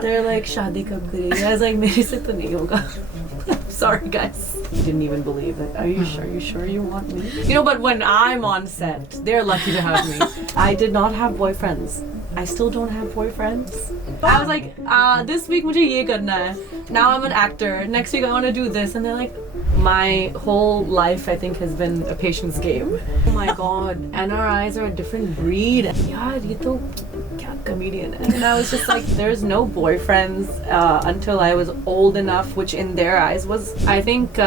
They're like, शादी कब करेगी? I was like, मेरे से तो नहीं होगा. Sorry guys. Didn't even believe it. Are you sure? You sure you want me? You know, but when I'm on set, they're lucky to have me. I did not have boyfriends. I still don't have boyfriends. I was like, this week मुझे ये करना है. Now I'm an actor. Next week I want to do this. And they're like, my whole life I think has been a patience game. Oh my god. And our eyes are a different breed. यार ये तो क्या comedian है. And I was just like, there's no boyfriends until I was old enough, which in their eyes was, I think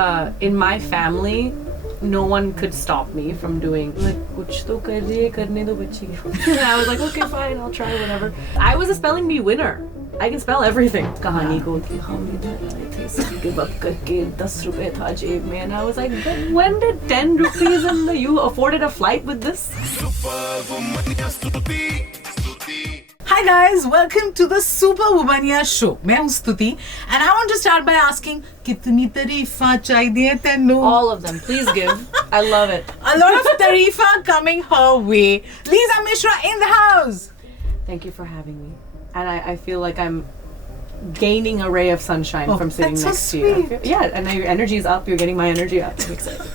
in my family, no one could stop me from doing like kuch to kar rahi hai, karne do bachchi. And I was like, okay fine, I'll try whatever. I was a spelling bee winner. I can spell everything. कहानी को कि हम इधर आए थे सबके वक्त करके 10 रुपए था जेब में. And I was like, when did 10 rupees and you afforded a flight with this? Hi guys, welcome to the Superwomaniya Show. मैं हूँ स्तुति and I want to start by asking कितनी तारीफा चाहिए तेनू? All of them, please give. I love it. A lot of tarifa coming her way. Lisa Mishra in the house. Thank you for having me. And I feel like I'm gaining a ray of sunshine from sitting that's next so to you. sweet. Yeah, and now your energy's up. You're getting my energy up. I'm excited.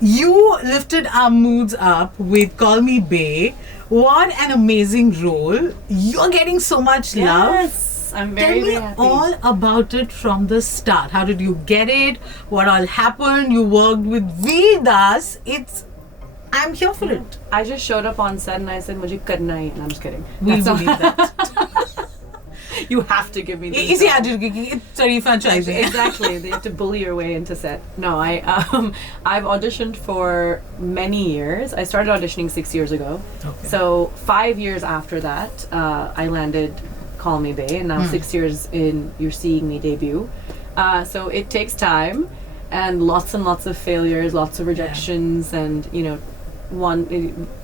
You lifted our moods up with Call Me Bae. What an amazing role. You're getting so much love. Yes, I'm very, Tell me very happy. all about it from the start. How did you get it? What all happened? You worked with Vedas. I'm here for it. I just showed up on set and I said, "Mujhe karna hai." And I'm just kidding. We'll That's believe all. that. You have to give me this. Easy job. attitude ki tarifa chahiye. Exactly. They have to bully your way into set. No, I've auditioned for many years. I started auditioning 6 years ago. Okay. So 5 years after that, I landed Call Me Bae, and now 6 years in, you're seeing me debut. So it takes time, and lots of failures, lots of rejections, and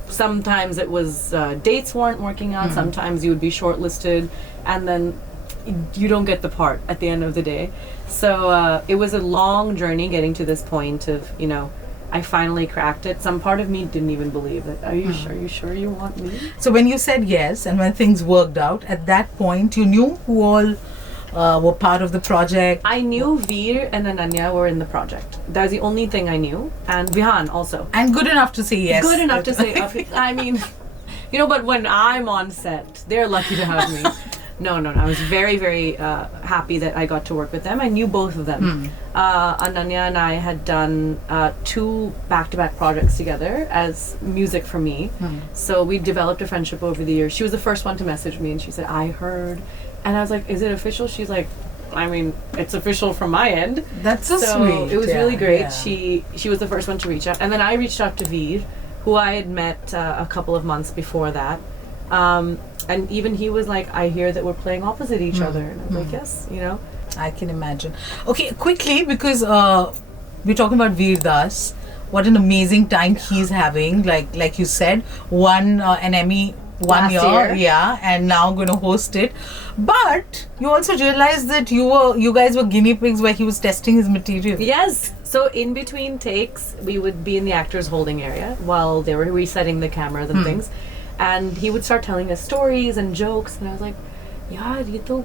sometimes it was dates weren't working out. Sometimes you would be shortlisted, and then you don't get the part at the end of the day. So it was a long journey getting to this point of, I finally cracked it. Some part of me didn't even believe it. Are you sure? You sure you want me? So when you said yes and when things worked out, at that point you knew who all were part of the project? I knew Veer and Ananya were in the project. That was the only thing I knew. And Vihan also. And good enough to say yes. Good enough to say, I mean, but when I'm on set, they're lucky to have me. No. I was very, very happy that I got to work with them. I knew both of them. Ananya and I had done 2 back-to-back projects together as music for me. So we developed a friendship over the years. She was the first one to message me and she said, I heard. And I was like, is it official? She's like, I mean, it's official from my end. That's so sweet. It was really great. Yeah. She was the first one to reach out. And then I reached out to Veer, who I had met a couple of months before that. And even he was like, I hear that we're playing opposite each other. And I was like, yes, I can imagine. Okay, quickly, because we're talking about Veer Das. What an amazing time he's having. Like you said, won an Emmy one Last year. Yeah, and now going to host it. But you also realized that you guys were guinea pigs where he was testing his material. Yes. So in between takes, we would be in the actors' holding area while they were resetting the cameras and things. And he would start telling us stories and jokes. And I was like, yaar, ye to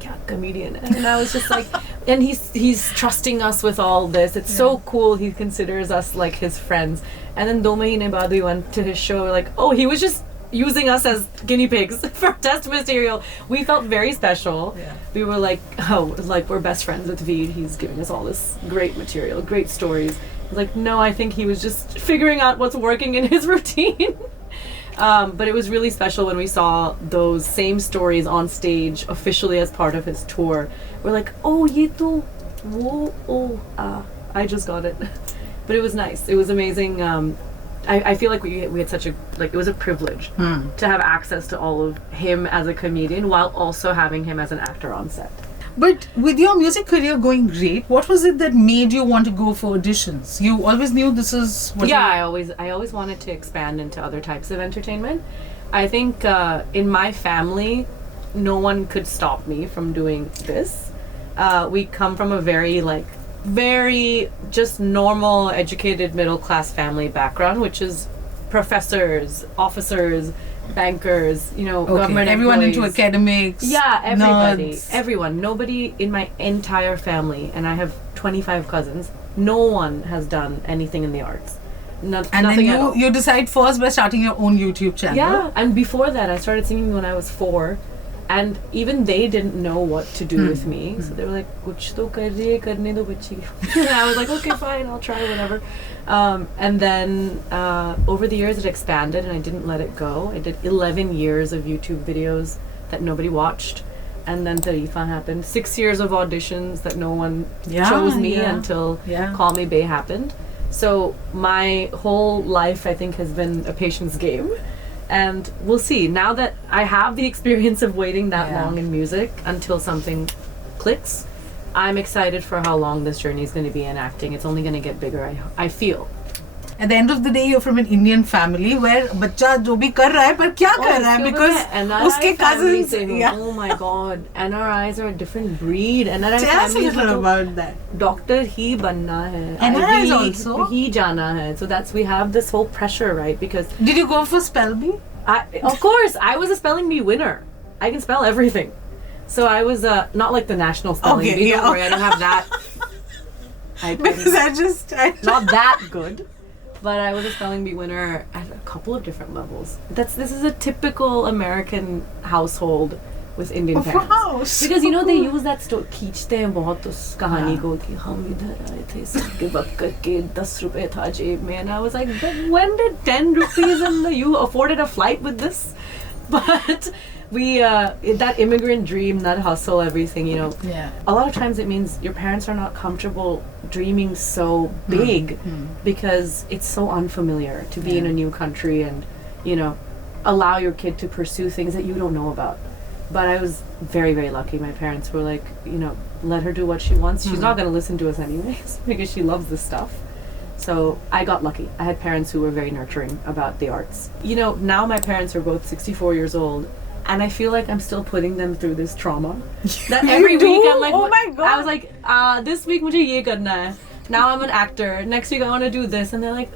kya comedian hai? And I was just like, and he's trusting us with all this. It's so cool. He considers us like his friends. And then 2 mahine baad we went to his show. Like, oh, he was just using us as guinea pigs for test material. We felt very special. Yeah. We were like, oh, like we're best friends with Veed. He's giving us all this great material, great stories. I was like, no, I think he was just figuring out what's working in his routine. But it was really special when we saw those same stories on stage officially as part of his tour. We're like, oh, ye to wo, I just got it. But it was nice. It was amazing. I feel like we had such it was a privilege to have access to all of him as a comedian while also having him as an actor on set. But with your music career going great, what was it that made you want to go for auditions? You always knew this is what I always wanted to expand into other types of entertainment. I think in my family, no one could stop me from doing this. We come from a very just normal, educated, middle-class family background, which is professors, officers, bankers, Okay. government Everyone employees. into academics. Yeah, everybody. nerds. Everyone. Nobody in my entire family, and I have 25 cousins, no one has done anything in the arts. And nothing then at all. you decide first by starting your own YouTube channel. Yeah, and before that, I started singing when I was 4. And even they didn't know what to do with me. So they were like, kuch to kar rahi hai, karne do bachchi. And I was like, okay, fine, I'll try, whatever. And then over the years, it expanded and I didn't let it go. I did 11 years of YouTube videos that nobody watched. And then Tarifa happened. 6 years of auditions that no one chose me until Call Me Bae happened. So my whole life, I think, has been a patience game. And we'll see. Now that I have the experience of waiting that long in music until something clicks, I'm excited for how long this journey is going to be in acting. It's only going to get bigger, I feel. At the end of the day, you're from an Indian family where बच्चा जो भी कर रहा है पर क्या कर रहा है because उसके cousins. Oh my God, NRIs are a different breed. NRI Tell us a families little तो about that. Doctor ही बनना है. NRIs IB also? ही जाना है. So we have this whole pressure, right? Because Did you go for spell bee? of course, I was a spelling bee winner. I can spell everything. So I was not like the national spelling bee. Don't worry, I don't have that. Because I not that good. But I was a spelling bee winner at a couple of different levels. This is a typical American household with Indian parents. Wow, Because they use that story. खींचते हैं बहुत उस कहानी को कि हम इधर आए थे सबके वक्त करके 10 रुपए था जेब में. And I was like, but when did 10 rupees and you afforded a flight with this? But we that immigrant dream, that hustle, everything, a lot of times it means your parents are not comfortable dreaming so big because it's so unfamiliar to be in a new country and allow your kid to pursue things that you don't know about. But I was very, very lucky. My parents were like, let her do what she wants. She's not going to listen to us anyways because she loves this stuff. So I got lucky. I had parents who were very nurturing about the arts. Now my parents are both 64 years old. And I feel like I'm still putting them through this trauma. That every week I'm like, oh my God. I was like, this week mujhe ye karna hai. Now I'm an actor. Next week I want to do this. And they're like,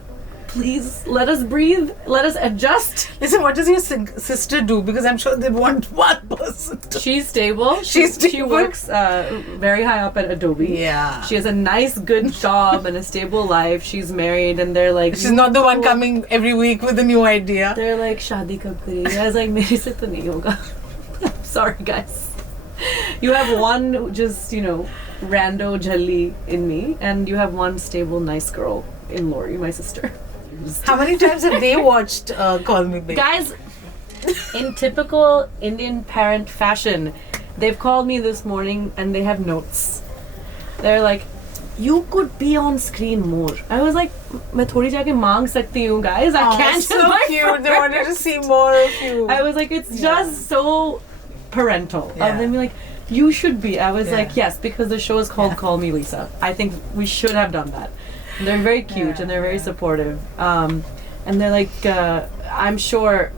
please let us breathe. Let us adjust. Listen, what does your sister do? Because I'm sure they want one person to. She's stable. She works very high up at Adobe. Yeah. She has a nice, good job and a stable life. She's married and they're like... She's not the one coming every week with a new idea. They're like, shaadi kab karegi? I was like, mere se to nahi hoga. Sorry, guys. You have one just, rando jhalli in me and you have one stable, nice girl in Lori, my sister. How many times have they watched Call Me Babe? Guys, in typical Indian parent fashion, they've called me this morning and they have notes. They're like, you could be on screen more. I was like, मैं थोड़ी जाके मांग सकती हूँ, guys. I can't. So cute. They wanted to see more of you. I was like, it's just so parental. Of them being like, you should be. I was like, yes, because the show is called Call Me Lisa. I think we should have done that. And they're very cute and they're very supportive. And they're like, I'm sure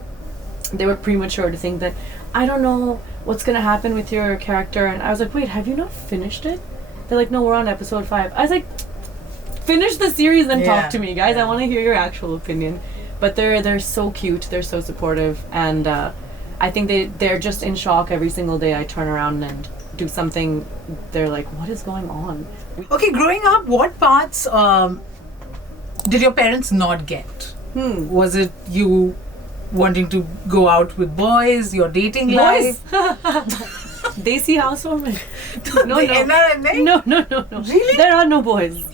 they were premature to think that, I don't know what's going to happen with your character. And I was like, wait, have you not finished it? They're like, no, we're on episode 5. I was like, finish the series and talk to me, guys. I want to hear your actual opinion. But they're so cute. They're so supportive. And I think they're just in shock every single day I turn around and do something. They're like, what is going on? Okay, growing up, what parts did your parents not get? Was it you wanting to go out with boys, your dating life? Desi household. No. Really? There are no boys.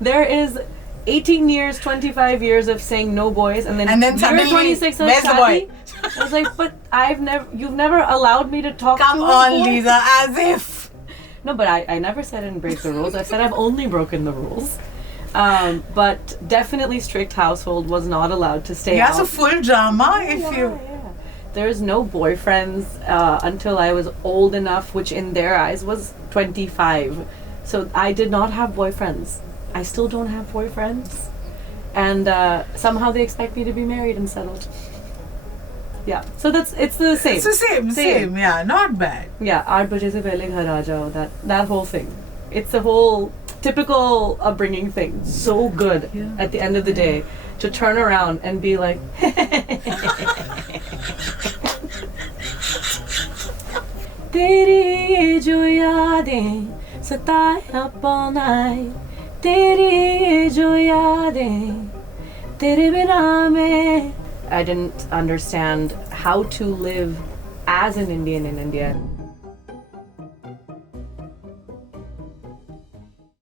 There is 18 years, 25 years of saying no boys, and then suddenly, 26 where's the boy? I was like, but you've never allowed me to talk Come to on, Lisa, as if. No, but I never said I didn't break the rules. I said I've only broken the rules. But definitely strict household, was not allowed to stay out. Yeah, so full drama There's no boyfriends until I was old enough, which in their eyes was 25. So I did not have boyfriends. I still don't have boyfriends. And somehow they expect me to be married and settled. Yeah, so it's the same. It's the same. Yeah, not bad. Yeah, 8 baje se pehle ghar aa jao, that whole thing. It's a whole typical upbringing thing. So good at the end of the day. to turn around and be like, Teri jo yaadein sataye up all night. Teri jo yaadein tere bina mein. I didn't understand how to live as an Indian in India.